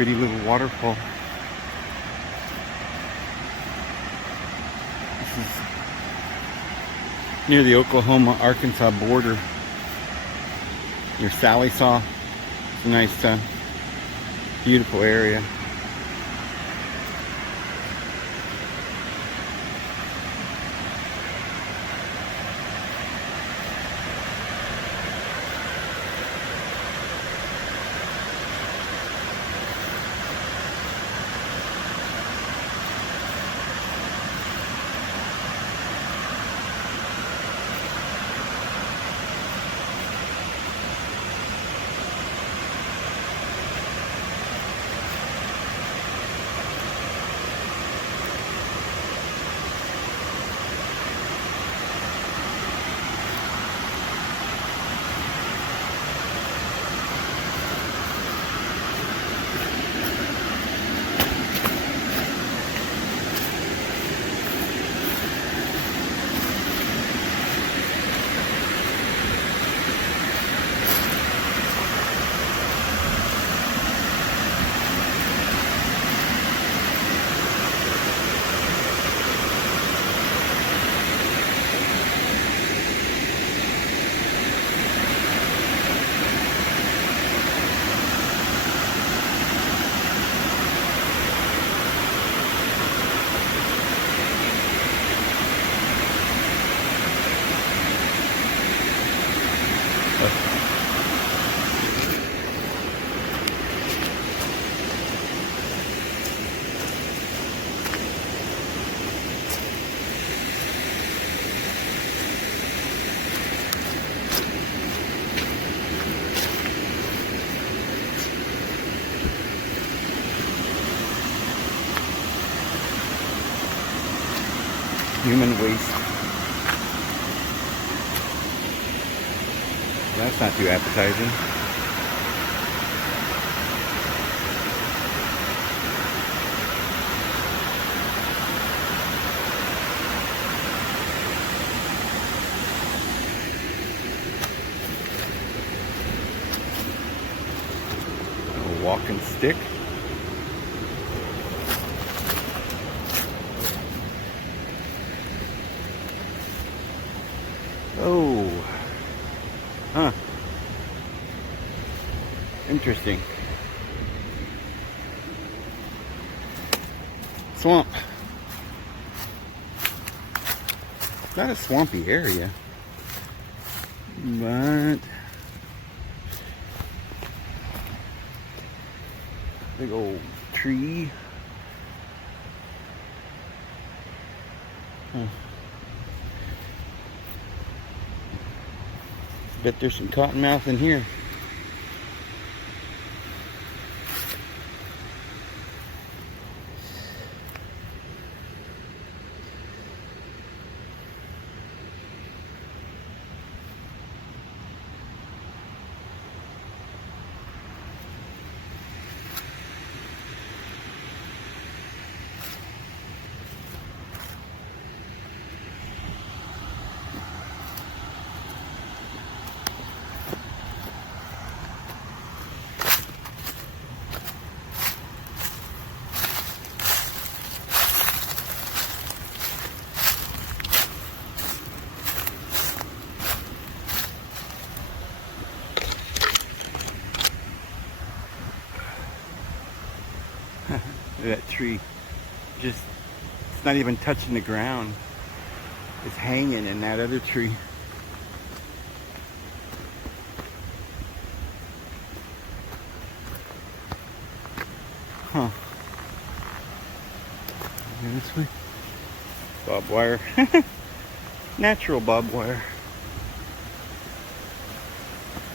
pretty little waterfall. This is near the Oklahoma-Arkansas border. Near Sally Saw. It's a nice, beautiful area. Human waste. That's not too appetizing. A walking stick. Oh, huh. Interesting. Swamp. It's not a swampy area, but big old tree. Huh. Bet there's some cottonmouth in here. That tree, just, it's not even touching the ground. It's hanging in that other tree. Huh. Go this way. Barbed wire. Natural barbed wire.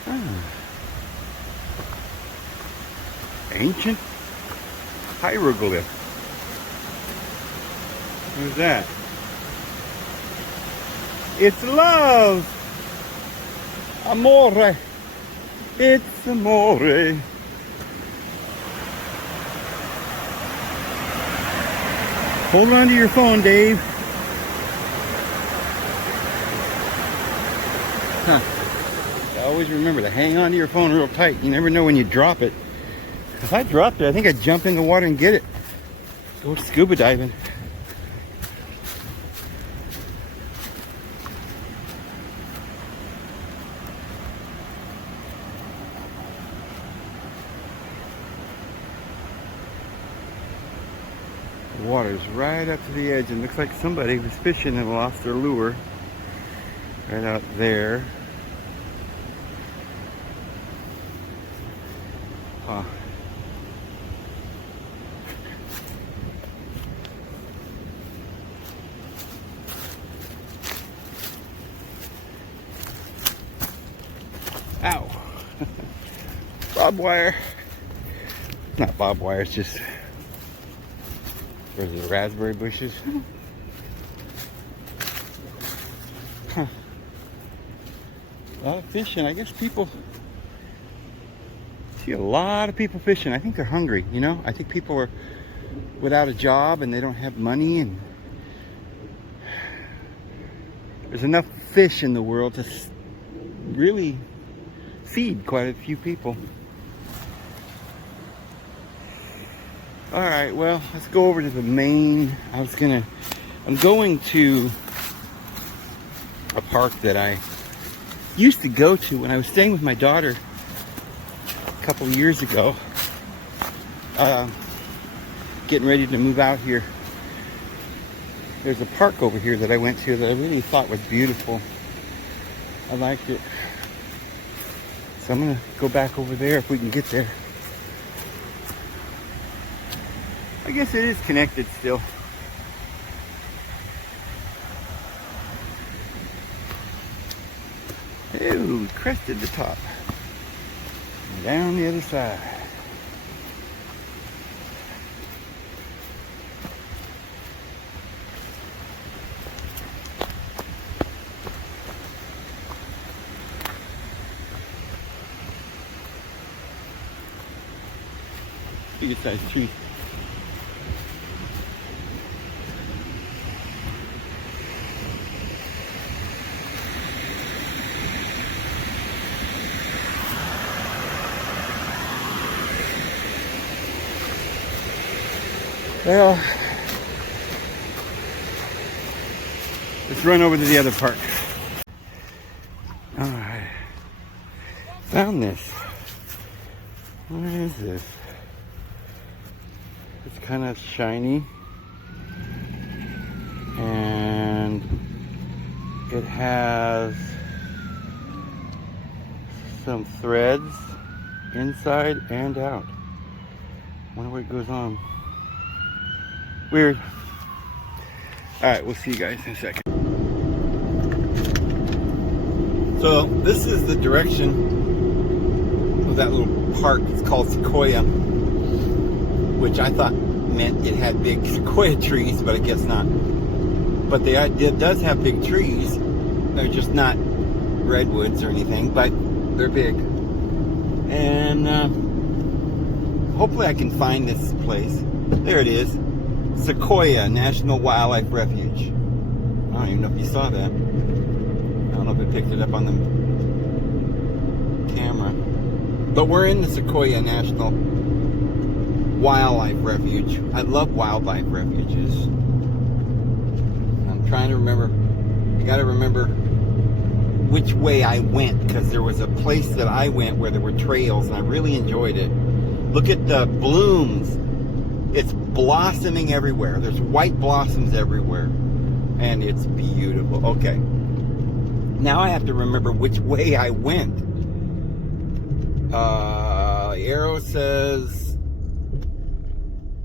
Ah. Ancient hieroglyph. Who's that? It's love. Amore. It's amore. Hold on to your phone, Dave. Huh. Always remember to hang on to your phone real tight. You never know when you drop it. If I dropped it, I think I'd jump in the water and get it. Go scuba diving. The water's right up to the edge, and looks like somebody was fishing and lost their lure right out there. Huh. Ow. Bob wire. Not bob wire, it's just, there's the raspberry bushes. Huh. A lot of fishing. I guess people, see a lot of people fishing. I think they're hungry, you know? I think people are without a job and they don't have money, and there's enough fish in the world to really feed quite a few people. All right, well, let's go over to the main. I'm going to a park that I used to go to when I was staying with my daughter a couple of years ago. Getting ready to move out here. There's a park over here that I went to that I really thought was beautiful. I liked it. So I'm gonna go back over there if we can get there. I guess it is connected still. Ew, we crested the top. And down the other side. Biggest size tree. Well, let's run over to the other park. All right, found this. What is this? It's kind of shiny, and it has some threads inside and out. Wonder what goes on. Weird. All right, we'll see you guys in a second. So this is the direction of that little park. It's called Sequoia, which I thought meant it had big sequoia trees, but I guess not. But it does have big trees. They're just not redwoods or anything, but they're big. And hopefully I can find this place. There it is. Sequoia National Wildlife Refuge. I don't even know if you saw that. I don't know if it picked it up on the camera. But we're in the Sequoia National Wildlife Refuge. I love wildlife refuges. I'm trying to remember. I got to remember which way I went, because there was a place that I went where there were trails and I really enjoyed it. Look at the blooms. It's blossoming everywhere. There's white blossoms everywhere. And it's beautiful. Okay. Now I have to remember which way I went. The arrow says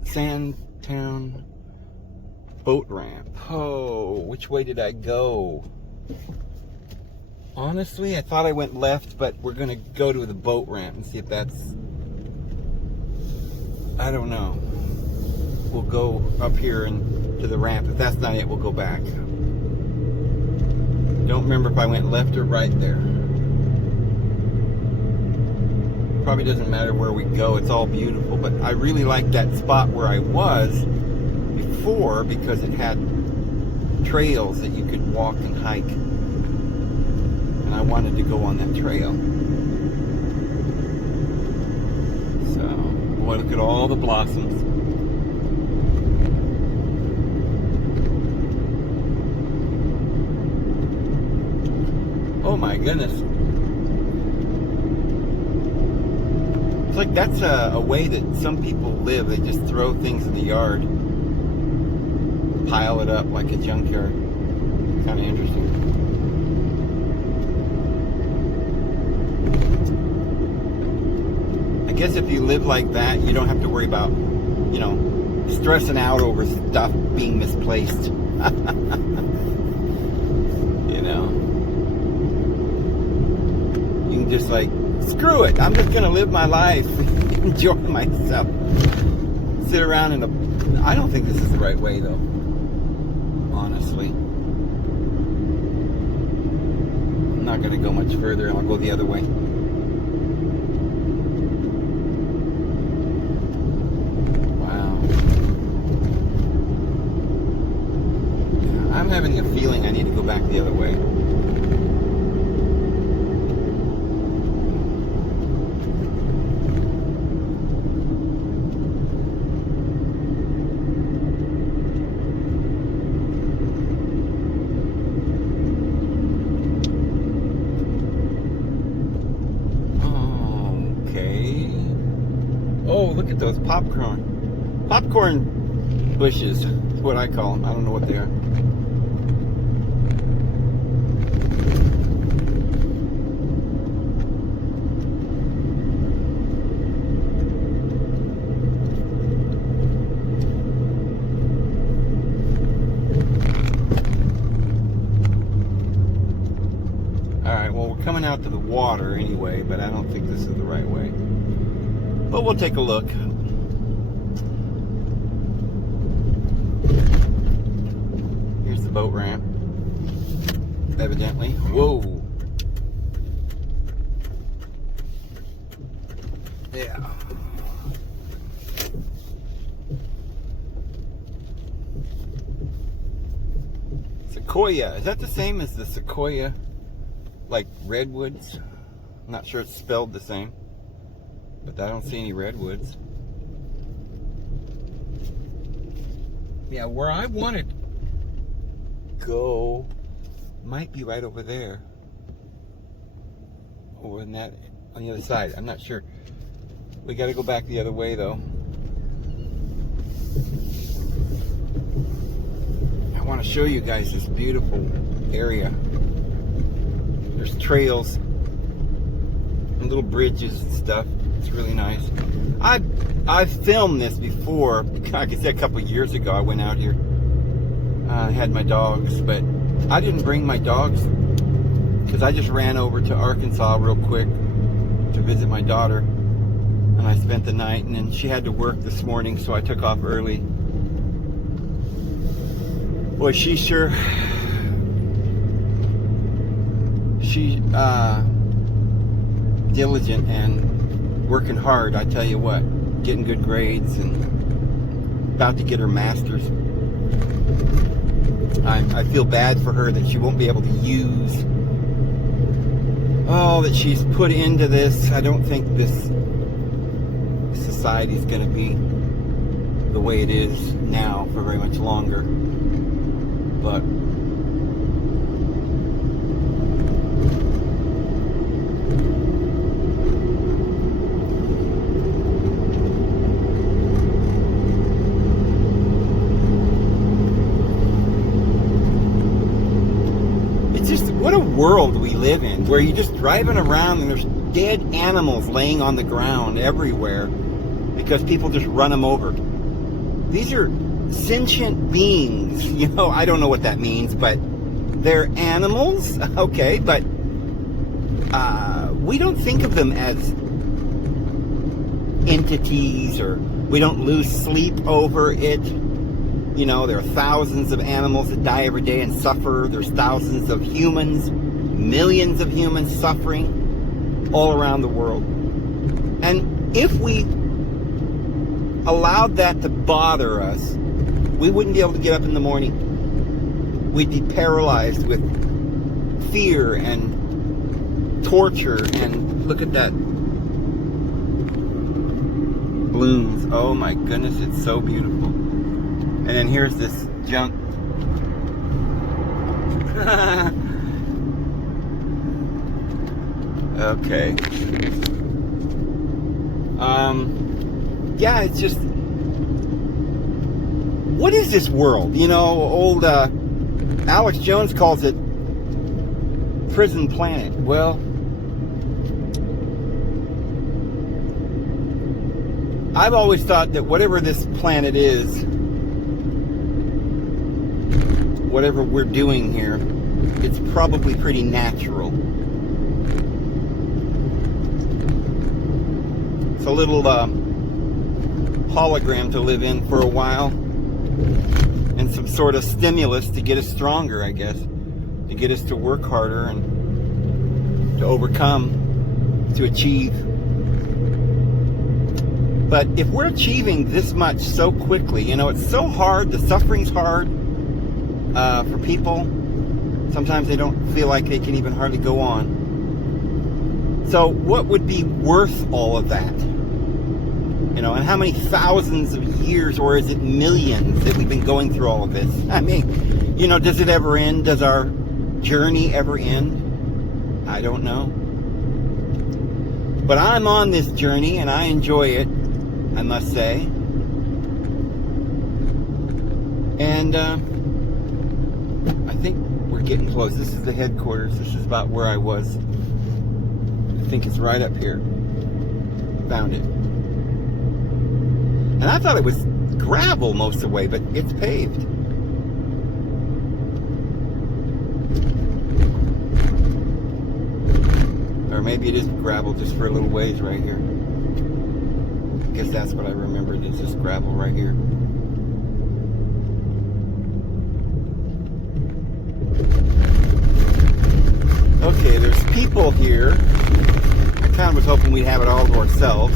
Sandtown boat ramp. Oh, which way did I go? Honestly, I thought I went left, but we're going to go to the boat ramp and see if that's... I don't know. We'll go up here and to the ramp. If that's not it, we'll go back. Don't remember if I went left or right there. Probably doesn't matter where we go. It's all beautiful. But I really liked that spot where I was before because it had trails that you could walk and hike. And I wanted to go on that trail. So, boy, look at all the blossoms. Oh my goodness. It's like that's a way that some people live. They just throw things in the yard, pile it up like a junkyard. Kind of interesting. I guess if you live like that, you don't have to worry about, you know, stressing out over stuff being misplaced. You know, you can just like, screw it, I'm just gonna live my life, enjoy myself, sit around in a... I don't think this is the right way though, honestly. I'm not gonna go much further, I'll go the other way. I'm having a feeling I need to go back the other way. Okay. Oh, look at those popcorn bushes. That's what I call them. I don't know what they are. Alright, well, we're coming out to the water anyway, but I don't think this is the right way. But we'll take a look. Here's the boat ramp, evidently. Whoa. Yeah. Sequoia. Is that the same as the sequoia? Like redwoods? I'm not sure it's spelled the same, but I don't see any redwoods. Yeah, where I want to go might be right over there, or in that on the other side. I'm not sure. We got to go back the other way though. I want to show you guys this beautiful area. There's trails and little bridges and stuff. It's really nice. I've filmed this before. Like I said, a couple of years ago, I went out here. I had my dogs, but I didn't bring my dogs because I just ran over to Arkansas real quick to visit my daughter, and I spent the night. And then she had to work this morning, so I took off early. Boy, she's diligent and working hard, I tell you what, getting good grades and about to get her master's. I feel bad for her that she won't be able to use all that she's put into this. I don't think this society is going to be the way it is now for very much longer, but what a world we live in, where you're just driving around and there's dead animals laying on the ground everywhere because people just run them over. These are sentient beings, you know. I don't know what that means, but they're animals, okay, but we don't think of them as entities, or we don't lose sleep over it. You know, there are thousands of animals that die every day and suffer. There's thousands of humans, millions of humans suffering all around the world. And if we allowed that to bother us, we wouldn't be able to get up in the morning. We'd be paralyzed with fear and torture. And look at that blooms. Oh my goodness, it's so beautiful. And then here's this junk. Okay. Yeah, it's just, what is this world? You know, old Alex Jones calls it prison planet. Well, I've always thought that whatever this planet is, whatever we're doing here, it's probably pretty natural. It's a little hologram to live in for a while, and some sort of stimulus to get us stronger, I guess, to get us to work harder and to overcome, to achieve. But if we're achieving this much so quickly, you know, it's so hard, the suffering's hard for people. Sometimes they don't feel like they can even hardly go on. So what would be worth all of that? You know, and how many thousands of years, or is it millions, that we've been going through all of this? I mean, you know, does it ever end? Does our journey ever end? I don't know. But I'm on this journey and I enjoy it, I must say. And I think we're getting close. This is the headquarters. This is about where I was. I think it's right up here. Found it. And I thought it was gravel most of the way, but it's paved. Or maybe it is gravel just for a little ways right here. I guess that's what I remembered, is just gravel right here. Okay, there's people here. I kind of was hoping we'd have it all to ourselves.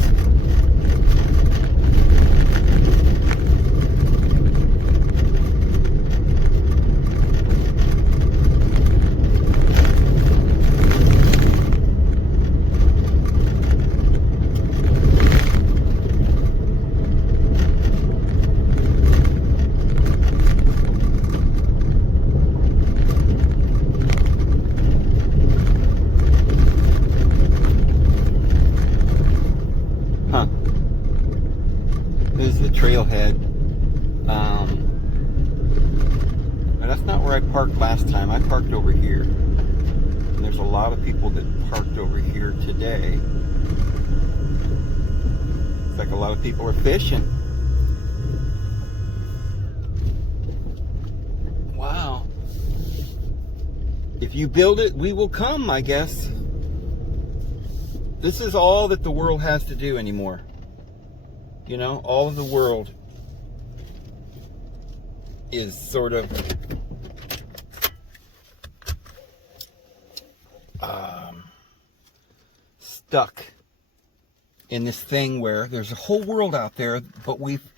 There's the trailhead. But that's not where I parked last time. I parked over here. And there's a lot of people that parked over here today. It's like a lot of people are fishing. Wow. If you build it, we will come, I guess. This is all that the world has to do anymore. You know, all of the world is sort of stuck in this thing where there's a whole world out there, but we've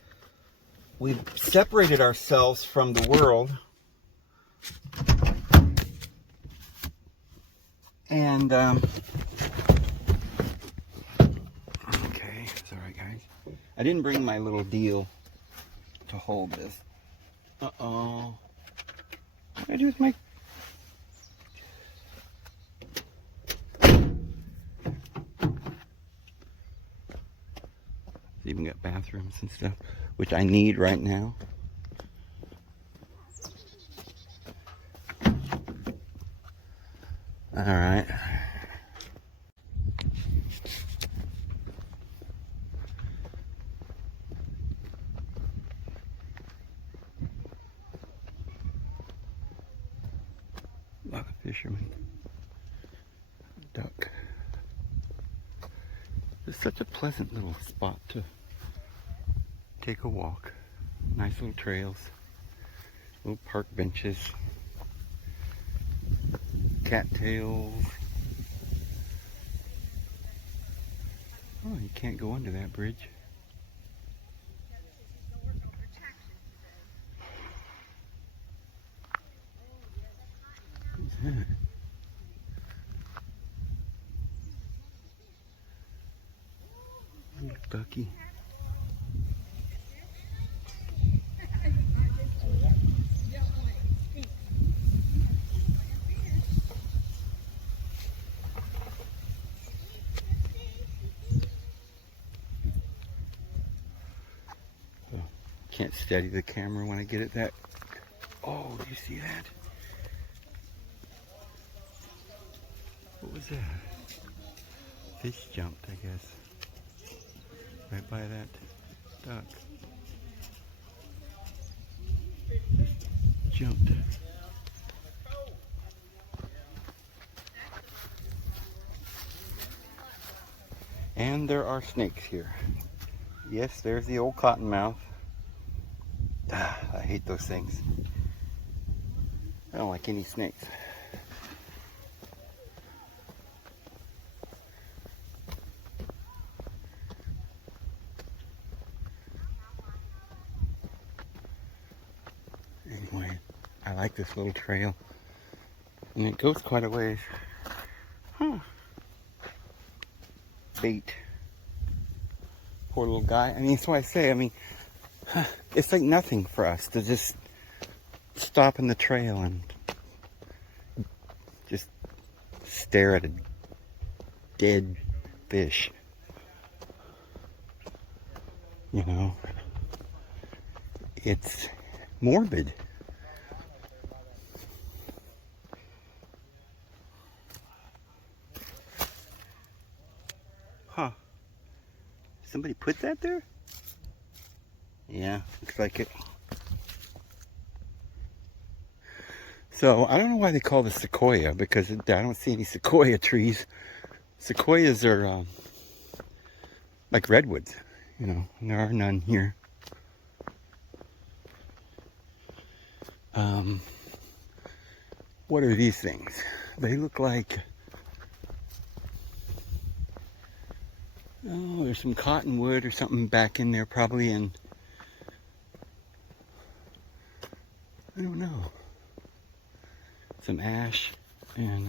separated ourselves from the world. And okay, sorry guys. I didn't bring my little deal to hold this. Uh-oh. What do I do with my... It's even got bathrooms and stuff, which I need right now. All right. A lot of fishermen. Duck. It's such a pleasant little spot to take a walk. Nice little trails. Little park benches. Cattails. Oh, you can't go under that bridge. What's that? Little ducky. can't steady the camera when I get it that. Oh, do you see that? What was that? Fish jumped, I guess. Right by that duck. Just jumped. And there are snakes here. Yes, there's the old cottonmouth. I hate those things. I don't like any snakes. Anyway, I like this little trail. And it goes quite a ways. Huh. Bait. Poor little guy. I mean, that's why I say, I mean, it's like nothing for us to just stop in the trail and just stare at a dead fish. You know, it's morbid. Huh. Somebody put that there? Yeah, looks like it. So, I don't know why they call this sequoia, because I don't see any sequoia trees. Sequoias are like redwoods, you know, and there are none here. What are these things? They look like, oh, there's some cottonwood or something back in there probably, and I don't know. Some ash and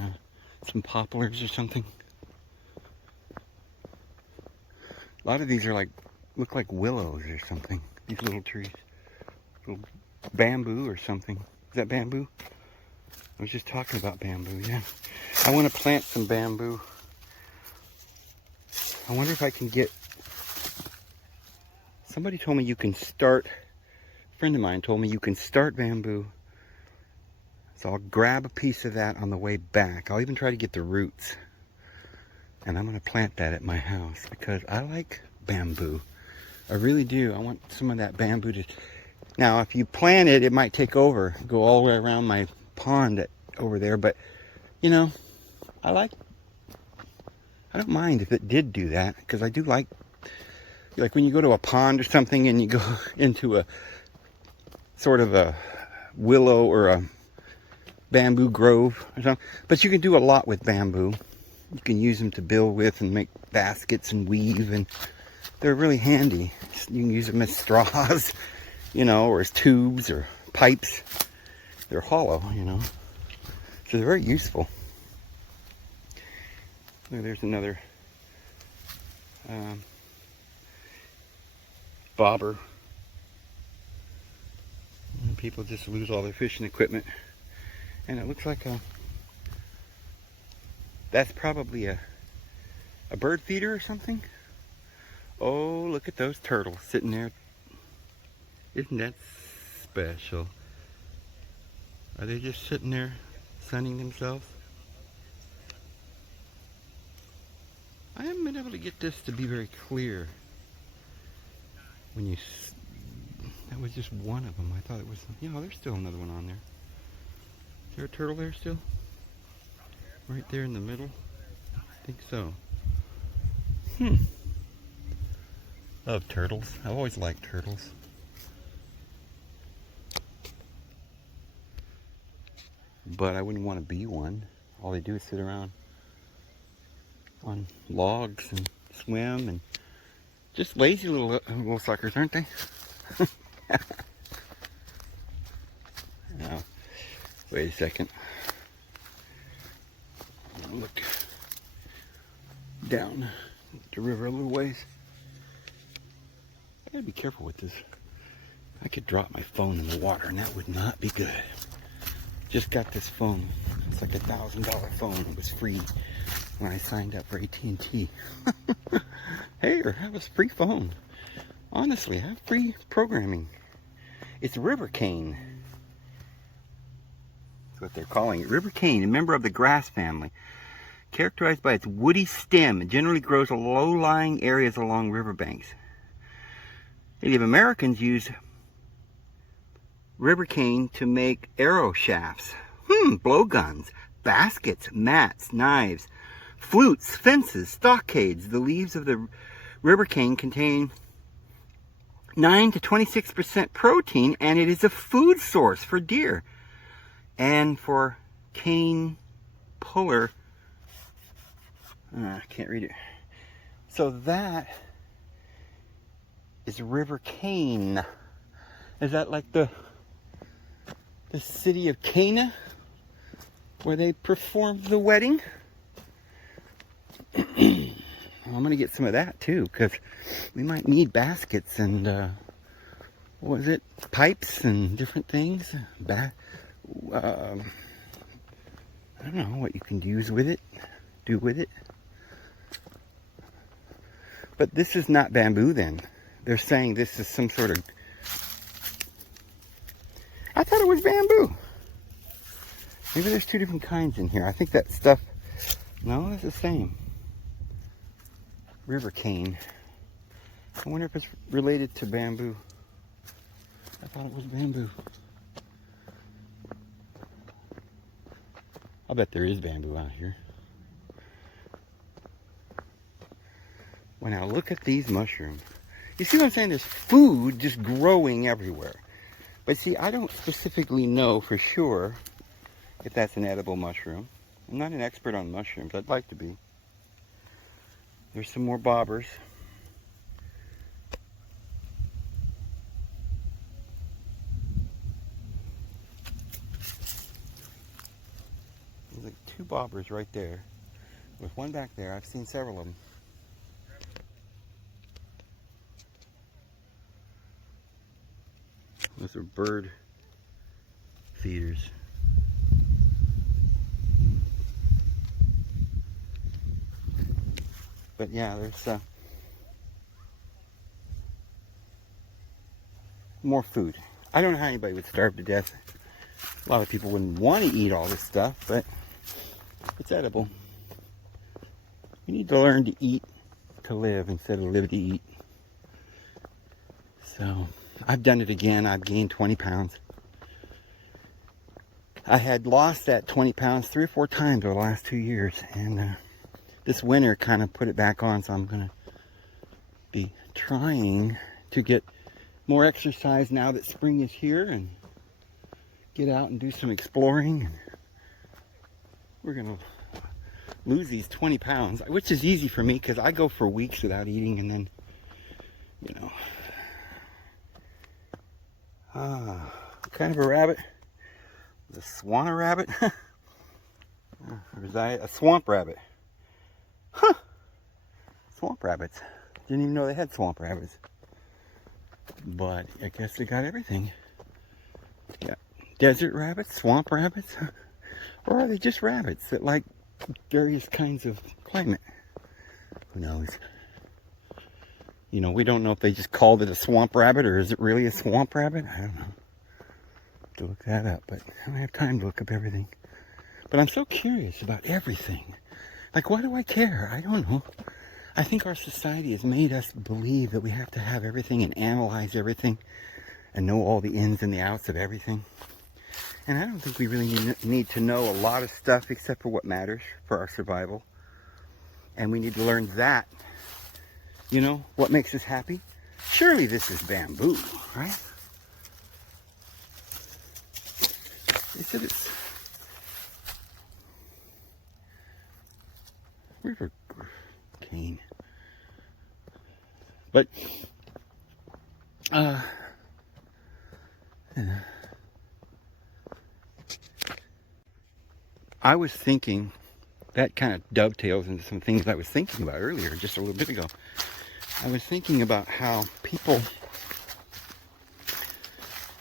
some poplars or something. A lot of these are like, look like willows or something. These little trees. Little bamboo or something. Is that bamboo? I was just talking about bamboo, yeah. I want to plant some bamboo. I wonder if I can get... Somebody told me you can start... A friend of mine told me you can start bamboo. So I'll grab a piece of that on the way back. I'll even try to get the roots. And I'm going to plant that at my house because I like bamboo. I really do. I want some of that bamboo to... Now, if you plant it, it might take over, go all the way around my pond over there. But, you know, I don't mind if it did do that, because I do like when you go to a pond or something and you go into a sort of a willow or a bamboo grove or something. But you can do a lot with bamboo. You can use them to build with and make baskets and weave, and they're really handy. You can use them as straws, you know, or as tubes or pipes. They're hollow, you know, so they're very useful. There's another bobber. And people just lose all their fishing equipment, and it looks like that's probably a bird feeder or something. Oh, look at those turtles sitting there. Isn't that special? Are they just sitting there sunning themselves? I haven't been able to get this to be very clear. When you... That was just one of them. I thought it was... You know, there's still another one on there. Is there a turtle there still? Right there in the middle? I think so. Love turtles. I've always liked turtles. But I wouldn't want to be one. All they do is sit around on logs and swim, and just lazy little suckers, aren't they? Now, wait a second. Look down the river a little ways. I gotta be careful with this. I could drop my phone in the water and that would not be good. Just got this phone. It's like $1,000 phone. It was free when I signed up for AT&T. Hey, have a free phone. Honestly, have free programming. It's river cane. That's what they're calling it. River cane, a member of the grass family. Characterized by its woody stem, it generally grows in low-lying areas along riverbanks. Native Americans used river cane to make arrow shafts, blowguns, baskets, mats, knives, flutes, fences, stockades. The leaves of the river cane contain 9 to 26% protein, and it is a food source for deer and for cane puller. I can't read it. So that is river cane. Is that like the city of Cana where they performed the wedding? I'm gonna get some of that too, because we might need baskets and what was it, pipes and different things. I don't know what you can do with it. But this is not bamboo then. They're saying this is some sort of... I thought it was bamboo. Maybe there's two different kinds in here. I think that stuff... No, it's the same. River cane. I wonder if it's related to bamboo. I thought it was bamboo. I'll bet there is bamboo out here. Well, now look at these mushrooms. You see what I'm saying? There's food just growing everywhere. But see, I don't specifically know for sure if that's an edible mushroom. I'm not an expert on mushrooms. I'd like to be. There's some more bobbers. There's like 2 bobbers right there. With one back there. I've seen several of them. Those are bird feeders. But yeah, there's more food. I don't know how anybody would starve to death. A lot of people wouldn't want to eat all this stuff, but it's edible. We need to learn to eat to live instead of live to eat. So I've done it again. I've gained 20 pounds. I had lost that 20 pounds 3 or 4 times over the last 2 years, and this winter kind of put it back on, so I'm going to be trying to get more exercise now that spring is here and get out and do some exploring. And we're going to lose these 20 pounds, which is easy for me because I go for weeks without eating, and then, you know. What kind of a rabbit? The swanner rabbit? Or is that a swamp rabbit? Huh! Swamp rabbits. Didn't even know they had swamp rabbits. But I guess they got everything. Yeah. Desert rabbits? Swamp rabbits? Or are they just rabbits that like various kinds of climate? Who knows? You know, we don't know if they just called it a swamp rabbit or is it really a swamp rabbit? I don't know. Have to look that up, but I don't have time to look up everything. But I'm so curious about everything. Like, why do I care? I don't know. I think our society has made us believe that we have to have everything and analyze everything and know all the ins and the outs of everything. And I don't think we really need to know a lot of stuff except for what matters for our survival. And we need to learn that. You know, what makes us happy? Surely this is bamboo, right? They said it's river cane. But, I was thinking, that kind of dovetails into some things I was thinking about earlier, just a little bit ago. I was thinking about how people,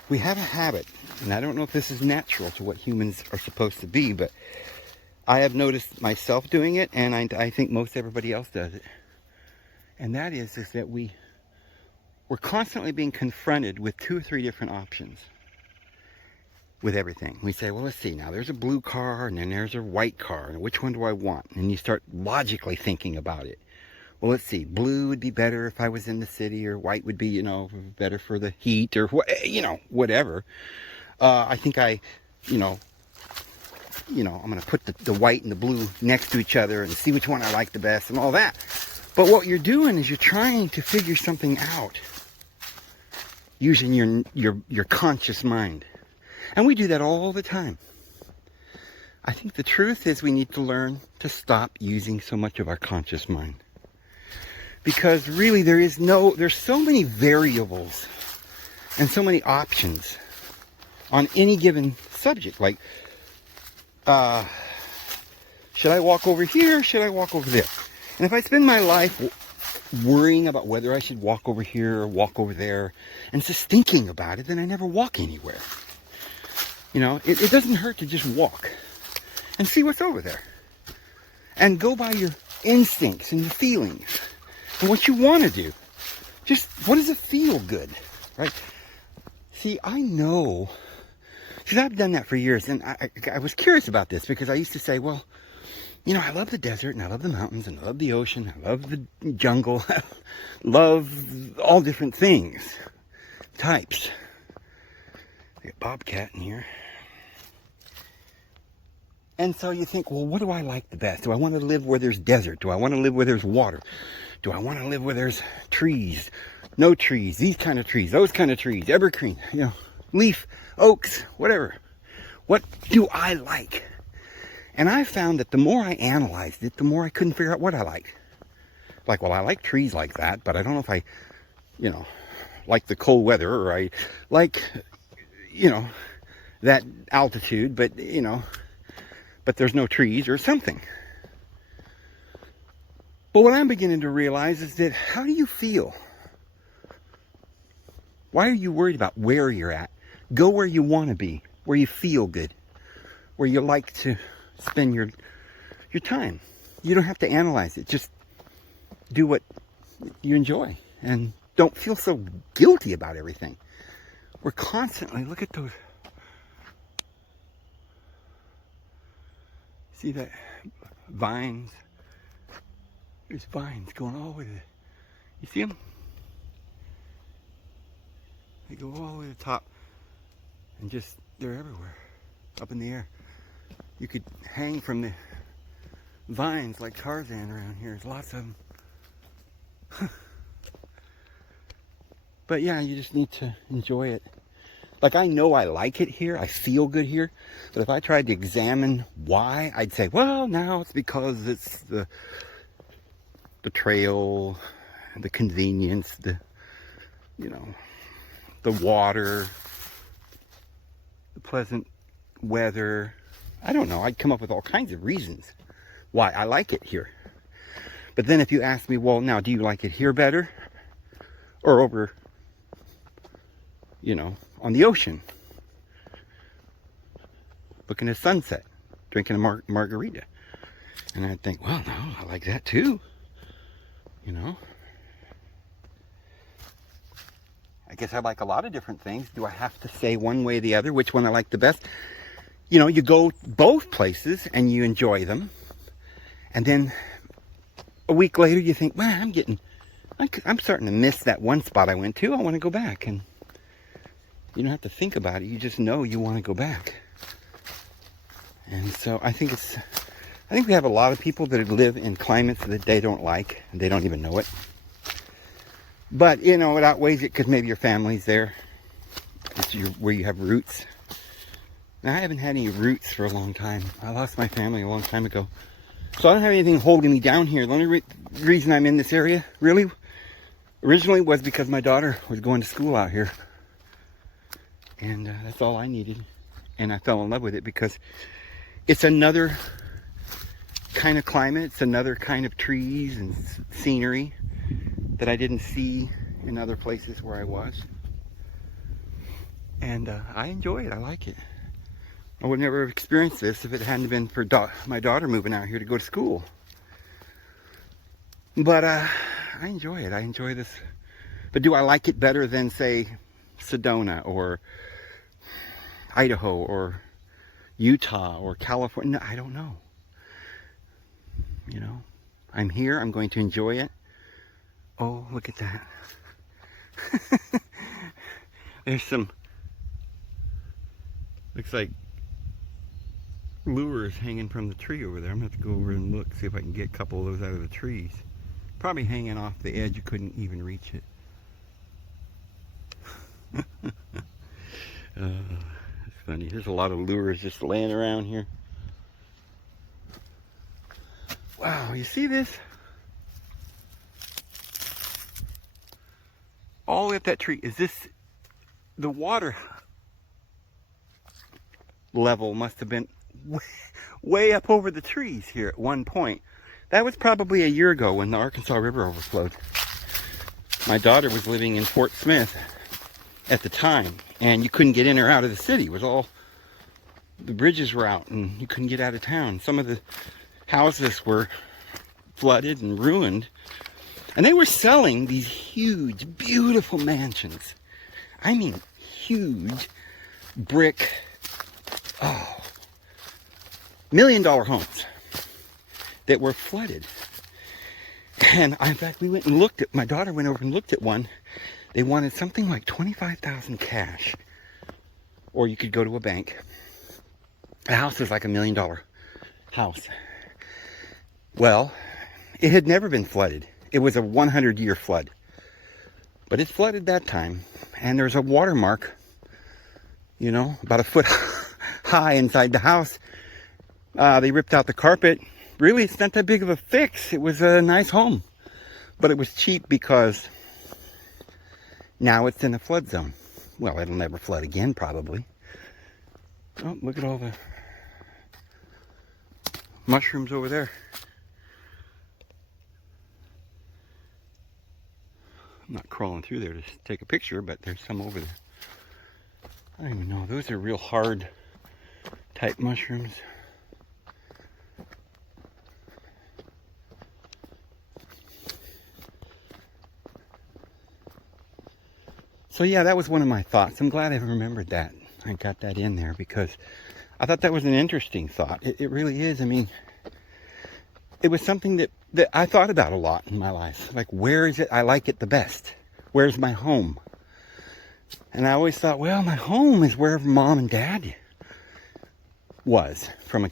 we have a habit, and I don't know if this is natural to what humans are supposed to be, but I have noticed myself doing it, and I think most everybody else does it. And that is that we we're constantly being confronted with 2 or 3 different options with everything. We say, well, let's see, now there's a blue car and then there's a white car, and which one do I want? And you start logically thinking about it. Well, let's see, blue would be better if I was in the city, or white would be, better for the heat, or whatever. I think I'm going to put the white and the blue next to each other and see which one I like the best and all that. But what you're doing is you're trying to figure something out using your conscious mind. And we do that all the time. I think the truth is we need to learn to stop using so much of our conscious mind. Because really there's so many variables and so many options on any given subject. Like, should I walk over here? Should I walk over there? And if I spend my life worrying about whether I should walk over here or walk over there, and just thinking about it, then I never walk anywhere. It doesn't hurt to just walk and see what's over there. And go by your instincts and your feelings and what you want to do. Just, what does it feel good, right? See, I know, because I've done that for years, and I was curious about this, because I used to say, well, I love the desert, and I love the mountains, and I love the ocean, I love the jungle, I love all different things, types. I got bobcat in here. And so you think, well, what do I like the best? Do I want to live where there's desert? Do I want to live where there's water? Do I want to live where there's trees? No trees, these kind of trees, those kind of trees, evergreen, leaf, oaks, whatever. What do I like? And I found that the more I analyzed it, the more I couldn't figure out what I like. Like, well, I like trees like that, but I don't know if I, like the cold weather, or I like, that altitude, but, but there's no trees or something. But what I'm beginning to realize is that, how do you feel? Why are you worried about where you're at? Go where you want to be, where you feel good, where you like to spend your time. You don't have to analyze it. Just do what you enjoy, and don't feel so guilty about everything. We're constantly, look at those. See that vines? There's vines going all the way to, you see them? They go all the way to the top, and just, they're everywhere, up in the air. You could hang from the vines like Tarzan around here. There's lots of them. But yeah, you just need to enjoy it. Like, I know I like it here. I feel good here. But if I tried to examine why, I'd say, well, now it's because it's the trail, the convenience, the water, the pleasant weather. I don't know. I'd come up with all kinds of reasons why I like it here. But then if you ask me, well, now, do you like it here better? Or over, on the ocean? Looking at sunset, drinking a margarita. And I'd think, well, no, I like that too. I guess I like a lot of different things. Do I have to say one way or the other, which one I like the best? You go both places and you enjoy them. And then a week later you think, man, I'm starting to miss that one spot I went to. I want to go back. And you don't have to think about it. You just know you want to go back. And so I think we have a lot of people that live in climates that they don't like, and they don't even know it. But, it outweighs it because maybe your family's there. It's where you have roots. Now, I haven't had any roots for a long time. I lost my family a long time ago. So I don't have anything holding me down here. The only reason I'm in this area, really, originally was because my daughter was going to school out here. And that's all I needed. And I fell in love with it because it's another kind of climate. It's another kind of trees and scenery that I didn't see in other places where I was. And I enjoy it. I like it. I would never have experienced this if it hadn't been for my daughter moving out here to go to school. But I enjoy it. I enjoy this But do I like it better than, say, Sedona or Idaho or Utah or California? No, I don't know. You know, I'm here. I'm going to enjoy it. Oh, look at that. There's some, looks like lures hanging from the tree over there. I'm going to have to go over and look, see if I can get a couple of those out of the trees. Probably hanging off the edge. You couldn't even reach it. It's funny. There's a lot of lures just laying around here. Wow, you see this? All the way up that tree. Is this the water level? Must have been way up over the trees here at one point. That was probably a year ago when the Arkansas River overflowed. My daughter was living in Fort Smith at the time, and you couldn't get in or out of the city. It was all, the bridges were out and you couldn't get out of town. Some of the houses were flooded and ruined, and they were selling these huge, beautiful mansions. I mean, huge brick, $1 million homes that were flooded. And in fact, we went and looked at, my daughter went over and looked at one. They wanted something like $25,000 cash, or you could go to a bank. The house was like $1 million house. Well, it had never been flooded. It was a 100-year flood, but it flooded that time, and there's a watermark, you know, about a foot high inside the house. They ripped out the carpet. Really, it's not that big of a fix. It was a nice home, but it was cheap because now it's in a flood zone. Well, it'll never flood again, probably. Oh, look at all the mushrooms over there. I'm not crawling through there to take a picture, but there's some over there. I don't even know. Those are real hard type mushrooms. So yeah, that was one of my thoughts. I'm glad I remembered that. I got that in there because I thought that was an interesting thought. It really is. I mean, it was something that I thought about a lot in my life. Like, where is it I like it the best? Where's my home? And I always thought, well, my home is wherever mom and dad was. From a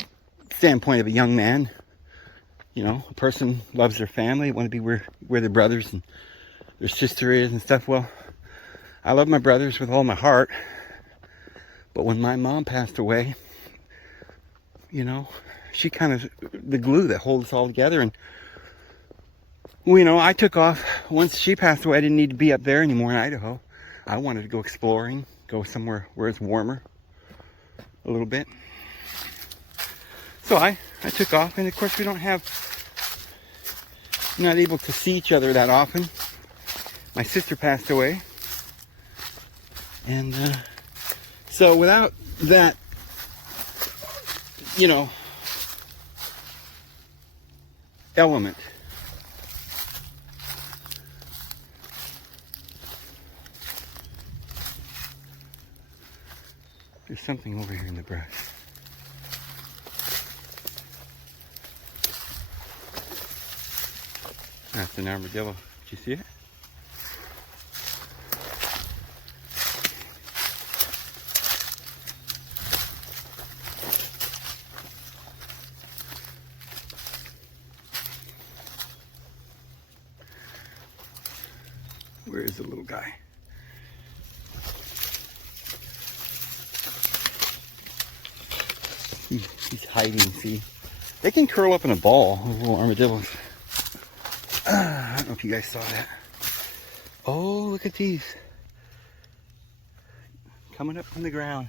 standpoint of a young man, you know, a person loves their family, want to be where their brothers and their sister is and stuff. Well, I love my brothers with all my heart, but when my mom passed away, you know, she kind of the glue that holds us all together. And you know, I took off once she passed away. I didn't need to be up there anymore in Idaho. I wanted to go exploring, go somewhere where it's warmer a little bit. So I took off, and of course we're not able to see each other that often. My sister passed away. And so without that, you know, element, there's something over here in the brush. That's an armadillo. Did you see it? Where is the little guy? He's hiding, see? They can curl up in a ball, those little armadillos. I don't know if you guys saw that. Oh, look at these. Coming up from the ground.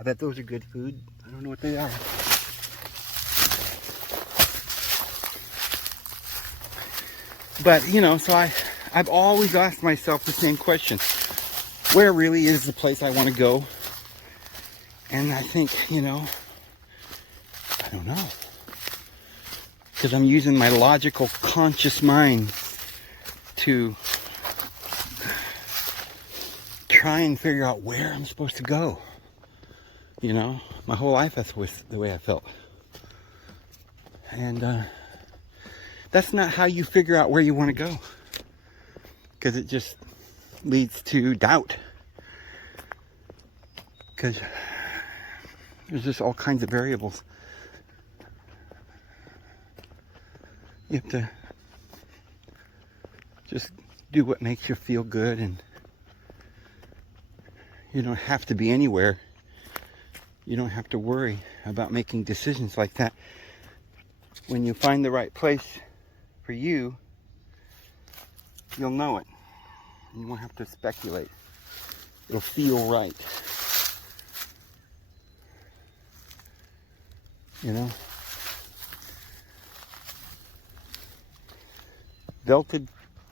I bet those are good food. I don't know what they are. But, you know, so I've always asked myself the same question. Where really is the place I want to go? And I think, you know, I don't know. Because I'm using my logical, conscious mind to try and figure out where I'm supposed to go. You know, my whole life that's the way I felt. And that's not how you figure out where you want to go. Because it just leads to doubt. Because there's just all kinds of variables. You have to just do what makes you feel good, and you don't have to be anywhere. You don't have to worry about making decisions like that. When you find the right place for you, you'll know it. You won't have to speculate. It'll feel right. You know? Belted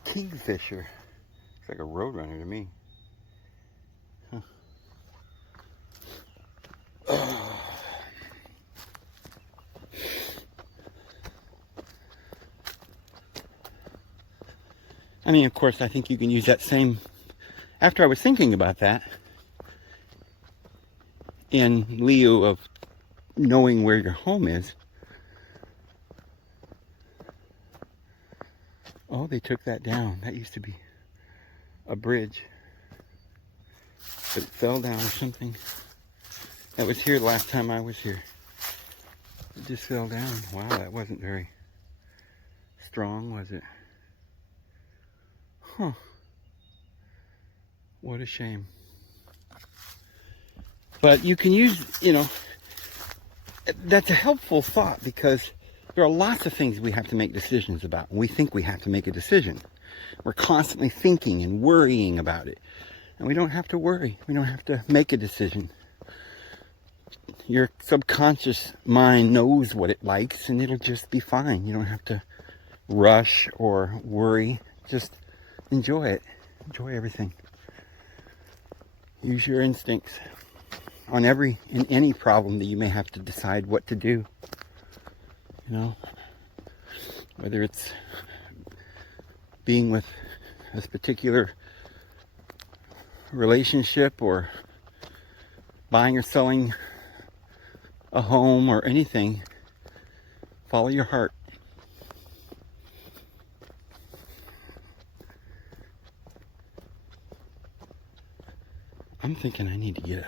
kingfisher. Looks like a roadrunner to me. Huh. I mean, of course, I think you can use that same... After I was thinking about that, in lieu of knowing where your home is... Oh, they took that down. That used to be a bridge. But it fell down or something. That was here the last time I was here. It just fell down. Wow, that wasn't very strong, was it? Huh. What a shame. But you can use, you know, that's a helpful thought, because there are lots of things we have to make decisions about. We think we have to make a decision. We're constantly thinking and worrying about it. And we don't have to worry. We don't have to make a decision. Your subconscious mind knows what it likes, and it'll just be fine. You don't have to rush or worry. Just enjoy it. Enjoy everything. Use your instincts on in any problem that you may have to decide what to do. You know, whether it's being with this particular relationship, or buying or selling a home, or anything, follow your heart. I'm thinking I need to get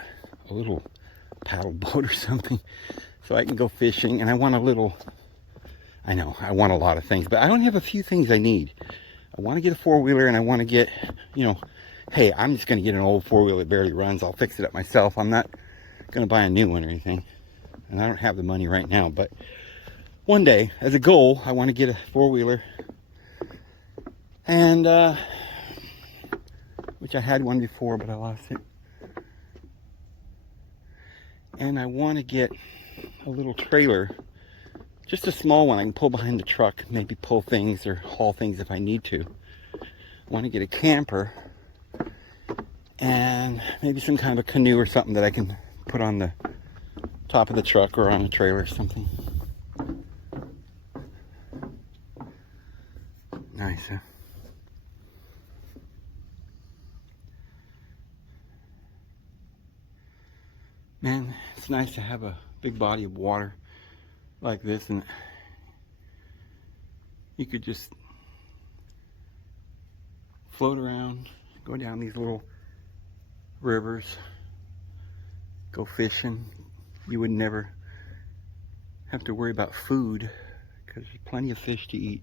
a little paddle boat or something so I can go fishing. And I want a little, I know, I want a lot of things, but I only have a few things I need. I want to get a four-wheeler, and I want to get, you know, hey, I'm just going to get an old four-wheeler that barely runs. I'll fix it up myself. I'm not going to buy a new one or anything. And I don't have the money right now, but one day, as a goal, I want to get a four-wheeler. And, which I had one before, but I lost it. And I want to get a little trailer, just a small one I can pull behind the truck, maybe pull things or haul things if I need to. I want to get a camper, and maybe some kind of a canoe or something that I can put on the top of the truck or on a trailer or something. Nice, huh? Man, it's nice to have a big body of water like this, and you could just float around, go down these little rivers, go fishing. You would never have to worry about food, because there's plenty of fish to eat.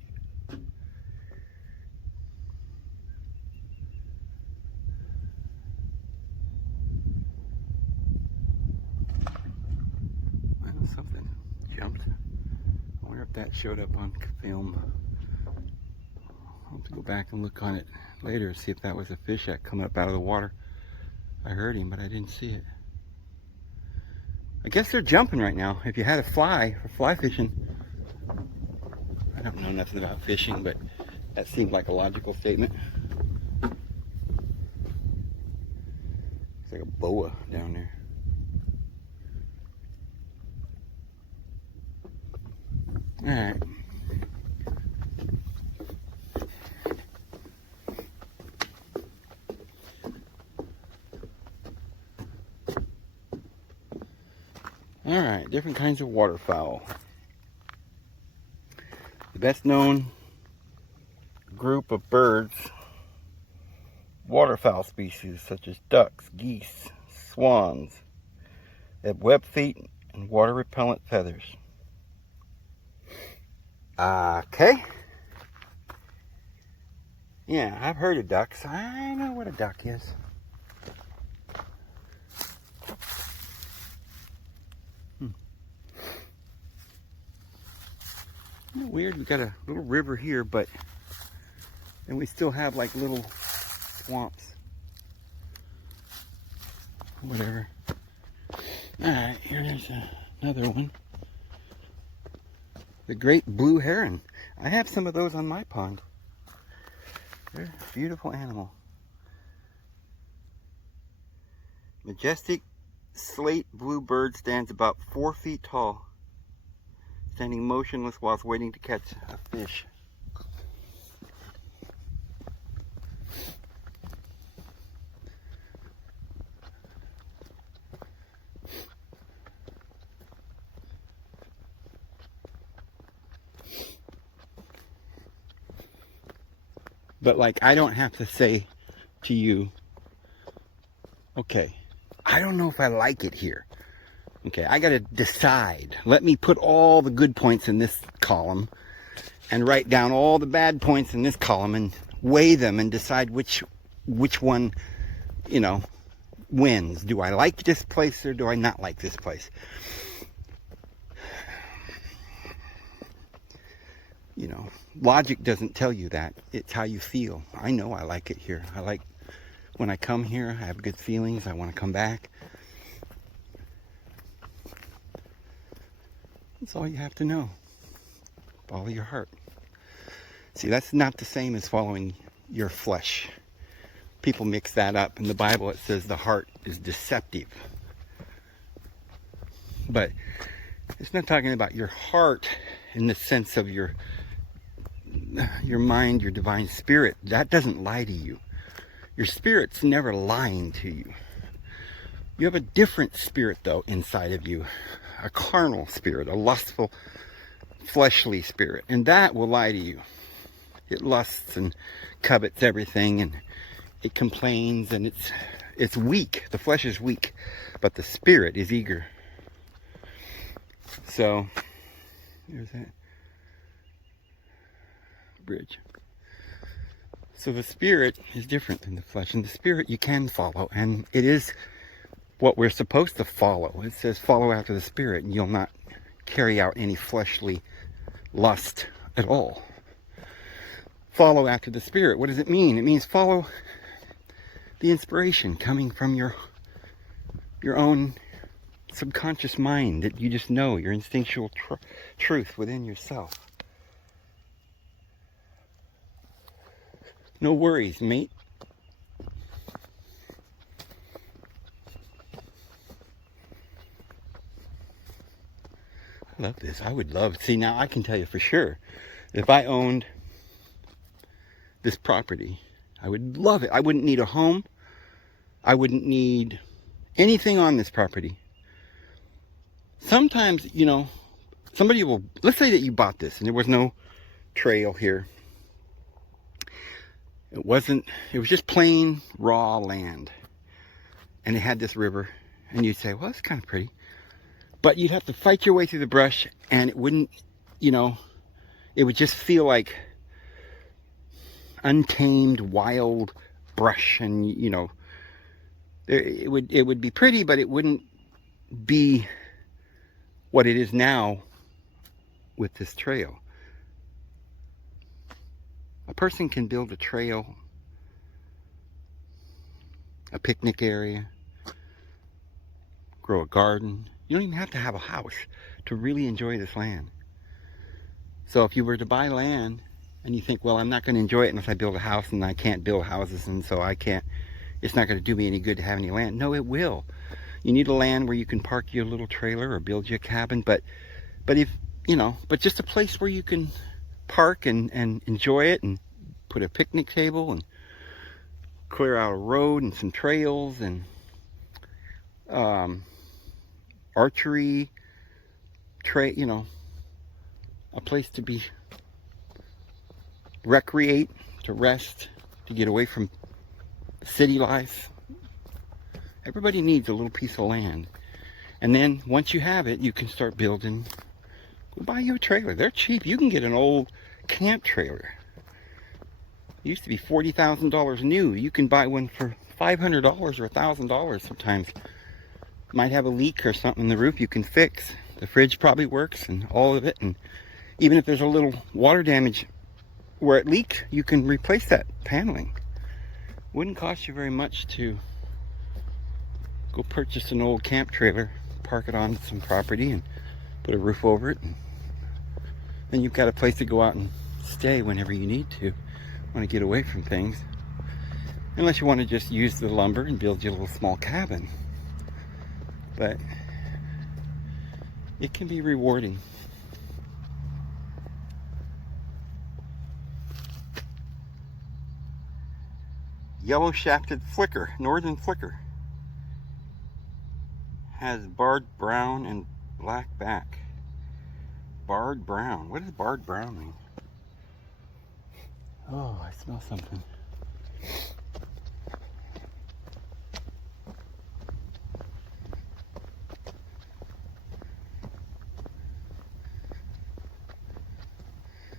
Something jumped. I wonder if that showed up on film. I'll have to go back and look on it later, see if that was a fish that come up out of the water. I heard him, but I didn't see it. I guess they're jumping right now. If you had a fly for fly fishing, I don't know nothing about fishing, but that seems like a logical statement. It's like a boa down there. Alright. Alright, different kinds of waterfowl. The best known group of birds, waterfowl species such as ducks, geese, swans, have webbed feet and water repellent feathers. Okay. Yeah, I've heard of ducks. I know what a duck is. Isn't it weird? We got a little river here, but then we still have like little swamps. Whatever. Alright, here's another one. The great blue heron. I have some of those on my pond. They're a beautiful animal. Majestic slate blue bird stands about 4 feet tall, standing motionless whilst waiting to catch a fish. But like, I don't have to say to you, okay, I don't know if I like it here. Okay, I gotta decide. Let me put all the good points in this column and write down all the bad points in this column and weigh them and decide which one, you know, wins. Do I like this place or do I not like this place? You know, logic doesn't tell you that. It's how you feel. I know I like it here. I like when I come here, I have good feelings. I want to come back. That's all you have to know. Follow your heart. See, that's not the same as following your flesh. People mix that up. In the Bible, it says the heart is deceptive. But it's not talking about your heart in the sense of your mind, your divine spirit. That doesn't lie to you. Your spirit's never lying to you. You have a different spirit, though, inside of you. A carnal spirit, a lustful, fleshly spirit. And that will lie to you. It lusts and covets everything, and it complains, and it's weak. The flesh is weak, but the spirit is eager. So, there's that bridge. So the spirit is different than the flesh, and the spirit you can follow, and it is what we're supposed to follow. It says follow after the spirit, and you'll not carry out any fleshly lust at all. Follow after the spirit. What does it mean? It means follow the inspiration coming from your own subconscious mind that you just know, your instinctual truth within yourself. No worries, mate. I love this. I would love, see, now I can tell you for sure, if I owned this property, I would love it. I wouldn't need a home. I wouldn't need anything on this property. Sometimes, you know, somebody will, let's say that you bought this and there was no trail here. It was just plain raw land. And it had this river. And you'd say, well, that's kind of pretty. But you'd have to fight your way through the brush, and it wouldn't, you know, it would just feel like untamed, wild brush. And, you know, it would be pretty, but it wouldn't be what it is now with this trail. A person can build a trail, a picnic area, grow a garden. You don't even have to have a house to really enjoy this land. So if you were to buy land and you think, well, I'm not going to enjoy it unless I build a house, and I can't build houses, and so I can't, it's not going to do me any good to have any land. No, it will. You need a land where you can park your little trailer or build your cabin, but if, you know, but just a place where you can park and enjoy it, and put a picnic table and clear out a road and some trails and archery, you know, a place to be recreate, to rest, to get away from city life. Everybody needs a little piece of land. And then once you have it, you can start building. Go buy you a trailer. They're cheap. You can get an old camp trailer. It used to be $40,000 new. You can buy one for $500 or $1,000 sometimes. Might have a leak or something in the roof you can fix. The fridge probably works and all of it. And even if there's a little water damage where it leaks, you can replace that paneling. Wouldn't cost you very much to go purchase an old camp trailer, park it on some property and put a roof over it. And then you've got a place to go out and stay whenever you need to. Want to get away from things. Unless you want to just use the lumber and build your little small cabin. But it can be rewarding. Yellow-shafted flicker, northern flicker. Has barred brown and black back. Barred brown. What does barred brown mean? Oh, I smell something.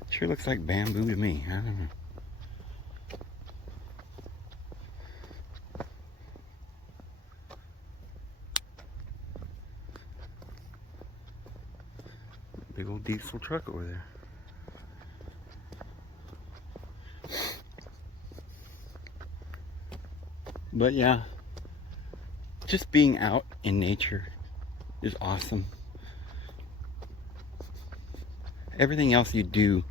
Sure looks like bamboo to me. I don't know. Big old diesel truck over there. But yeah, just being out in nature is awesome. Everything else you do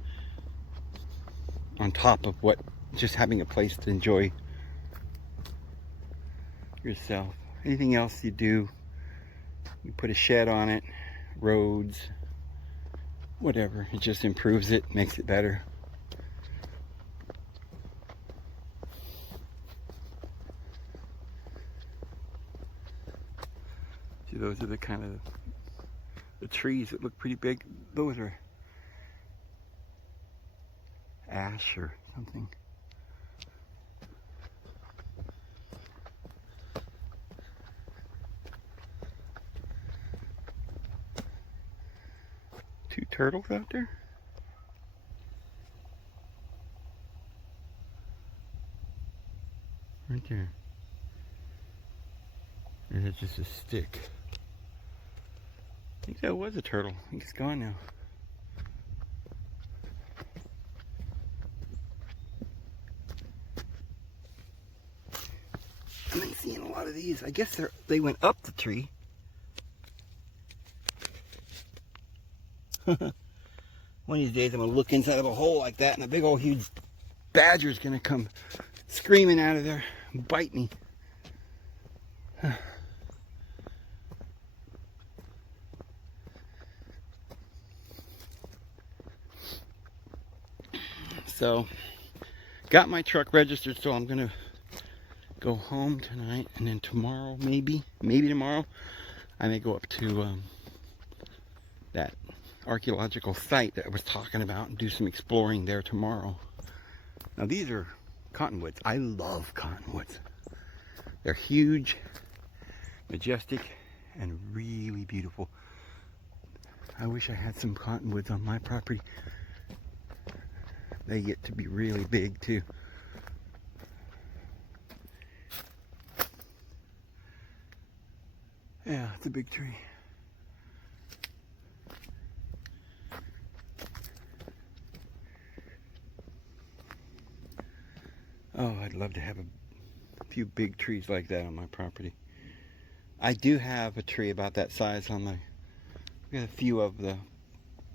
on top of what just having a place to enjoy yourself. Anything else you do, you put a shed on it, roads, whatever, it just improves it, makes it better. See, those are the kind of the trees that look pretty big. Those are ash or something. Two turtles out there? Right there. And it's just a stick. I think that was a turtle. I think it's gone now. I've been seeing a lot of these. I guess they went up the tree. One of these days I'm going to look inside of a hole like that and a big old huge badger's going to come screaming out of there and bite me. So, got my truck registered, so I'm going to go home tonight, and then tomorrow, maybe tomorrow, I may go up to that archaeological site that I was talking about and do some exploring there tomorrow. Now these are cottonwoods. I love cottonwoods. They're huge, majestic, and really beautiful. I wish I had some cottonwoods on my property. They get to be really big too. Yeah, it's a big tree. Oh, I'd love to have a few big trees like that on my property. I do have a tree about that size on my... We got a few of the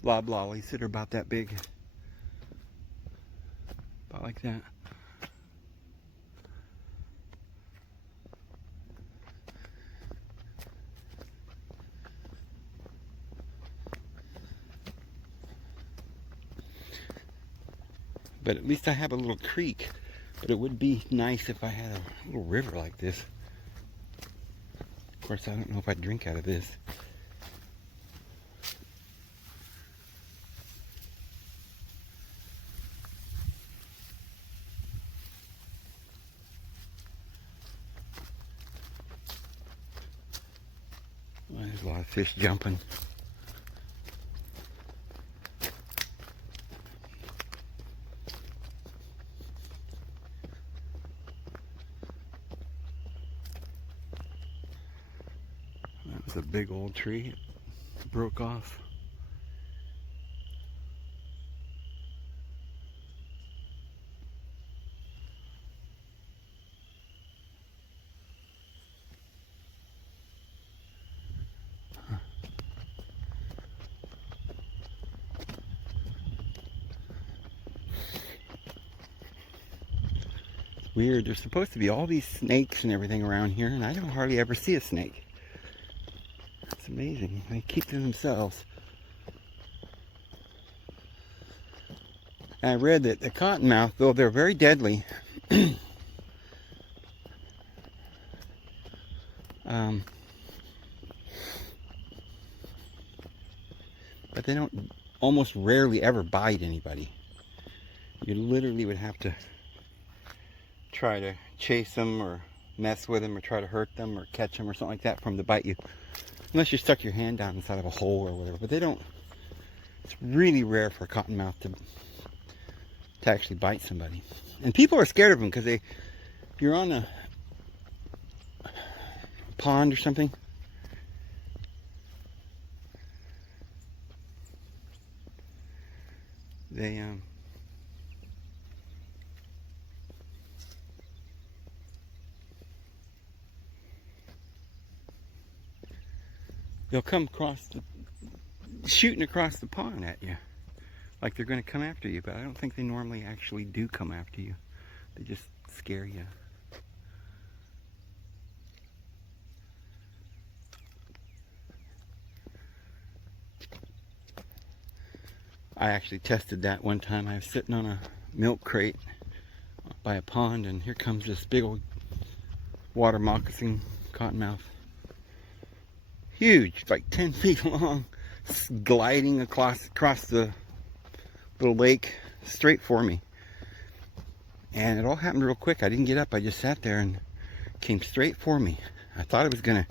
loblollies that are about that big. About like that. But at least I have a little creek. But it would be nice if I had a little river like this. Of course, I don't know if I'd drink out of this. a lot of fish jumping. That was a big old tree. It broke off. Weird. There's supposed to be all these snakes and everything around here, and I don't hardly ever see a snake. It's amazing. They keep to themselves. I read that the cottonmouth, though they're very deadly, but they don't almost rarely ever bite anybody. You literally would have to try to chase them or mess with them or try to hurt them or catch them or something like that for them to bite you, unless you stuck your hand down inside of a hole or whatever. But they don't. It's really rare for a cottonmouth to actually bite somebody, and people are scared of them because if you're on a pond or something, they'll come shooting across the pond at you, like they're going to come after you. But I don't think they normally actually do come after you. They just scare you. I actually tested that one time. I was sitting on a milk crate by a pond, and here comes this big old water moccasin cottonmouth. Huge, like 10 feet long, gliding across the little lake straight for me. And it all happened real quick. I didn't get up. I just sat there and came straight for me. I thought it was gonna,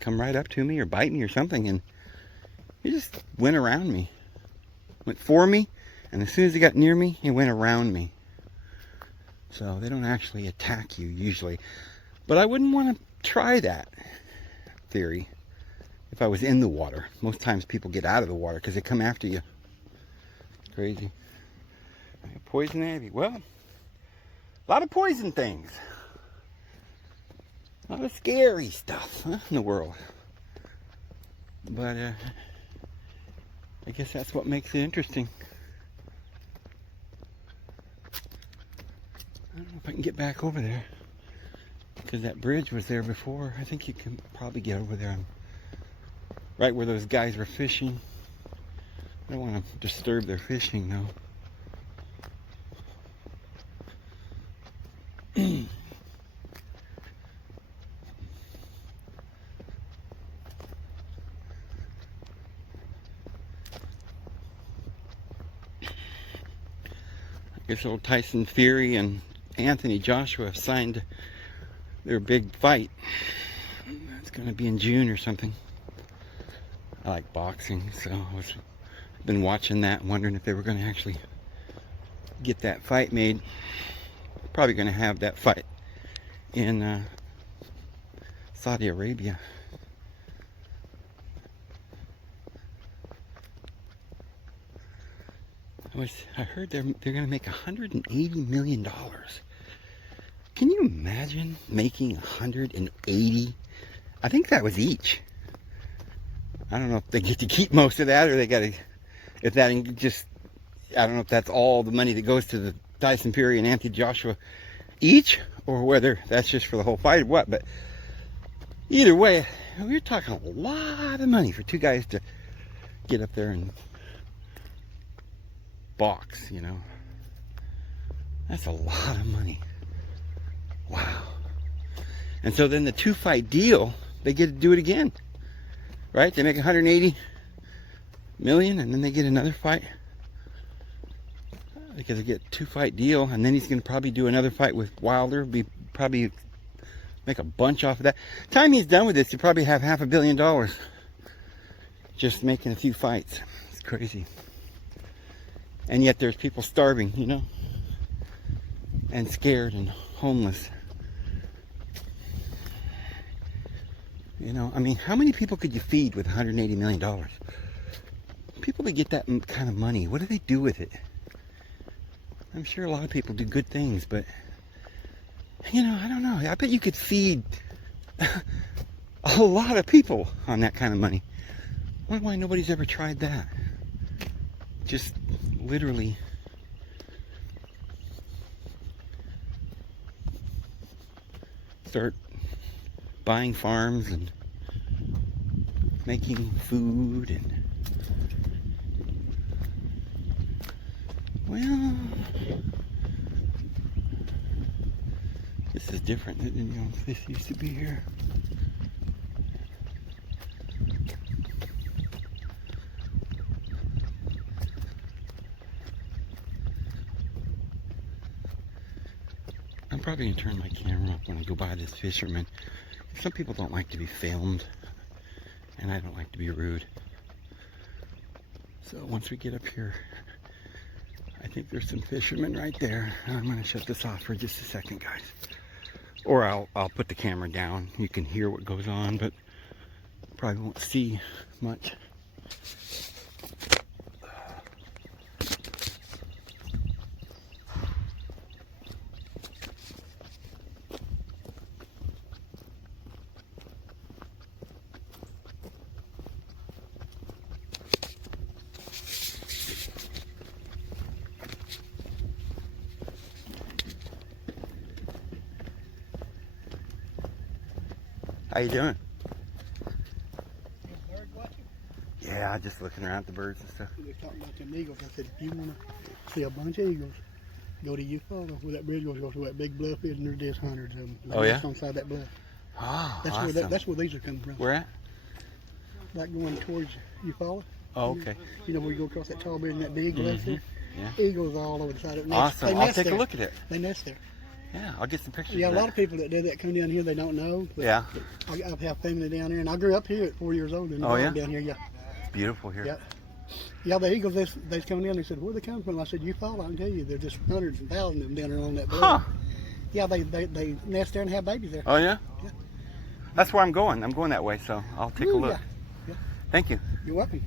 come right up to me or bite me or something, and it just went around me. Went for me, and as soon as it got near me, it went around me. So they don't actually attack you usually. But I wouldn't want to try that theory if I was in the water. Most times people get out of the water because they come after you. Crazy. Poison ivy. Well, a lot of poison things. A lot of scary stuff in the world. But I guess that's what makes it interesting. I don't know if I can get back over there, because that bridge was there before. I think you can probably get over there, right where those guys were fishing. I don't want to disturb their fishing though. I guess old Tyson Fury and Anthony Joshua have signed their big fight. It's going to be in June or something. I like boxing, so I've been watching that and wondering if they were going to actually get that fight made. Probably going to have that fight in Saudi Arabia. I heard they're going to make $180 million. Can you imagine making 180? I think that was each. I don't know if they get to keep most of that, or they got to, if that just, I don't know if that's all the money that goes to the Tyson Fury and Anthony Joshua each, or whether that's just for the whole fight or what. But either way, we're talking a lot of money for two guys to get up there and box, That's a lot of money. Wow. And so then the 2-fight deal, they get to do it again, right? They make 180 million, and then they get another fight, because they get a 2-fight deal, and then he's going to probably do another fight with Wilder. Be probably make a bunch off of that. Time he's done with this, he'll probably have $500 million just making a few fights. It's crazy. And yet there's people starving, you know, and scared and homeless. You know, I mean, how many people could you feed with $180 million? People that get that kind of money, what do they do with it? I'm sure a lot of people do good things, but, you know, I don't know. I bet you could feed a lot of people on that kind of money. I wonder why nobody's ever tried that. Just literally start buying farms and making food and, well, this is different. You know, this used to be here. I'm probably gonna turn my camera up when I go by this fisherman. Some people don't like to be filmed, and I don't like to be rude. So once we get up here, I think there's some fishermen right there. I'm gonna shut this off for just a second, guys. Or I'll put the camera down. You can hear what goes on, but probably won't see much. How you doing? Birdwatching? Yeah, just looking around at the birds and stuff. They talking about them eagles. I said, if you want to see a bunch of eagles, go to Eufaula where that bridge goes to that big bluff is, and there's just hundreds of them. Oh, yeah? Just on the side of that bluff. Oh, That's awesome. that's where these are coming from. Where at? Like going towards Eufaula. Oh, okay. You know where you go across that tall bridge and that big bluff there? Yeah. Eagles all over the side of it. Awesome. I'll take a look at it. They nest there. Yeah, I'll get some pictures. Yeah, of a that. lot of people that do that come down here, they don't know. Yeah. I have family down there, and I grew up here at 4 years old. And Oh, yeah? down here, yeah. It's beautiful here. Yeah. Yeah, the eagles, they come down. They said, "Where they come from?" I said, "Eufaula." I can tell you, there's just hundreds and thousands of them down there along that Huh. bridge. Yeah, they nest there and have babies there. Oh, yeah? Yeah. That's where I'm going. I'm going that way, so I'll take a Ooh, look. yeah. Yeah. Thank you. You're welcome.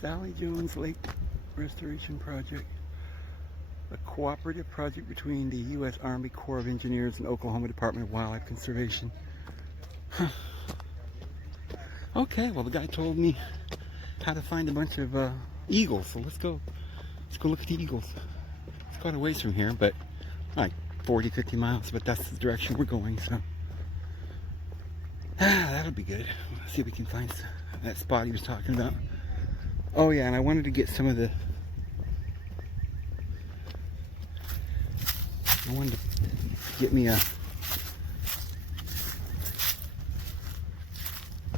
Sally Jones Lake Restoration Project, a cooperative project between the U.S. Army Corps of Engineers and Oklahoma Department of Wildlife Conservation. Huh. Okay, well the guy told me how to find a bunch of eagles, so let's go look at the eagles. It's quite a ways from here, but like 40-50 miles, but that's the direction we're going, so that'll be good. Let's see if we can find that spot he was talking about. Oh yeah, and I wanted to get some of the, I wanted to get me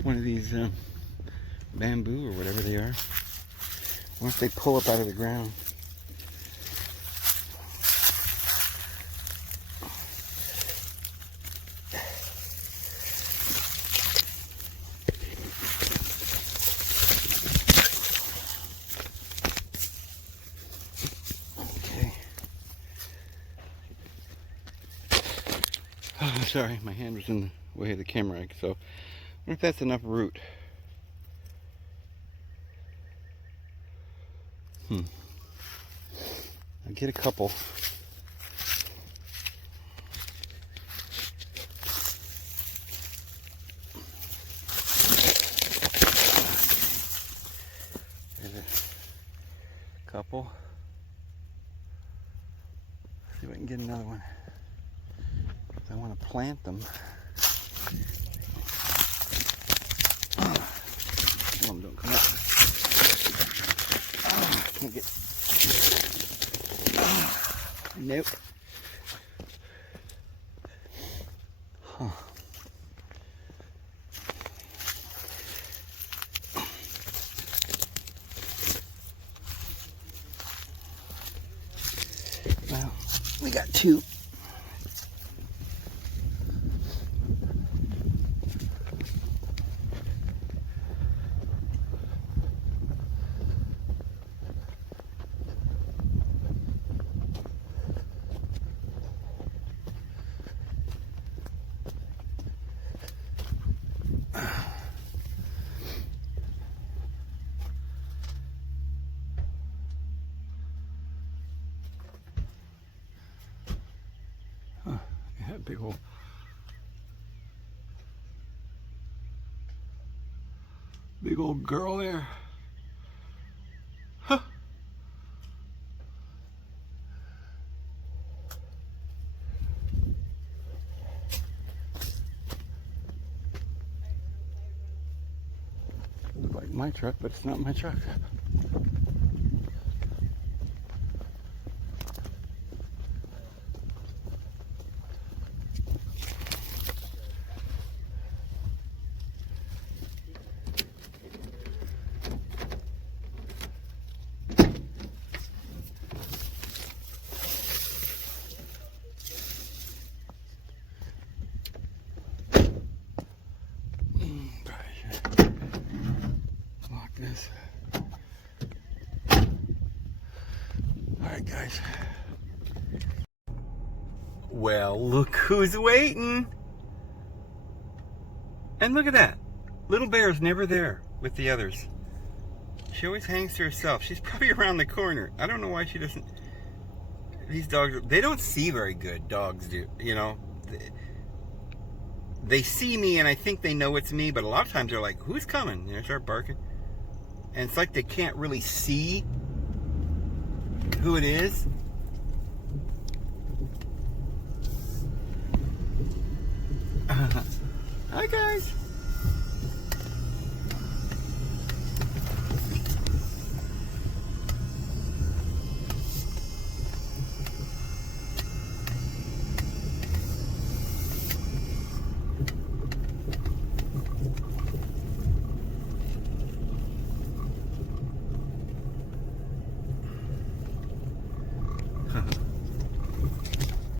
one of these bamboo or whatever they are, once they pull up out of the ground. Oh, sorry, my hand was in the way of the camera, so I wonder if that's enough root. I'll get a couple. There's a couple. See if I can get another one. I want to plant them. Some of them don't come up. I can't get. Nope. We got two. Yeah, big old girl there. Huh. Looks like my truck, but it's not my truck. Lock this. Alright guys. Well, look who's waiting. And look at that. Little Bear's never there with the others. She always hangs to herself. She's probably around the corner. I don't know why she doesn't. These dogs, they don't see very good. Dogs do, you know. They see me and I think they know it's me, but a lot of times they're like, who's coming? You know, start barking. And it's like they can't really see who it is. Hi guys.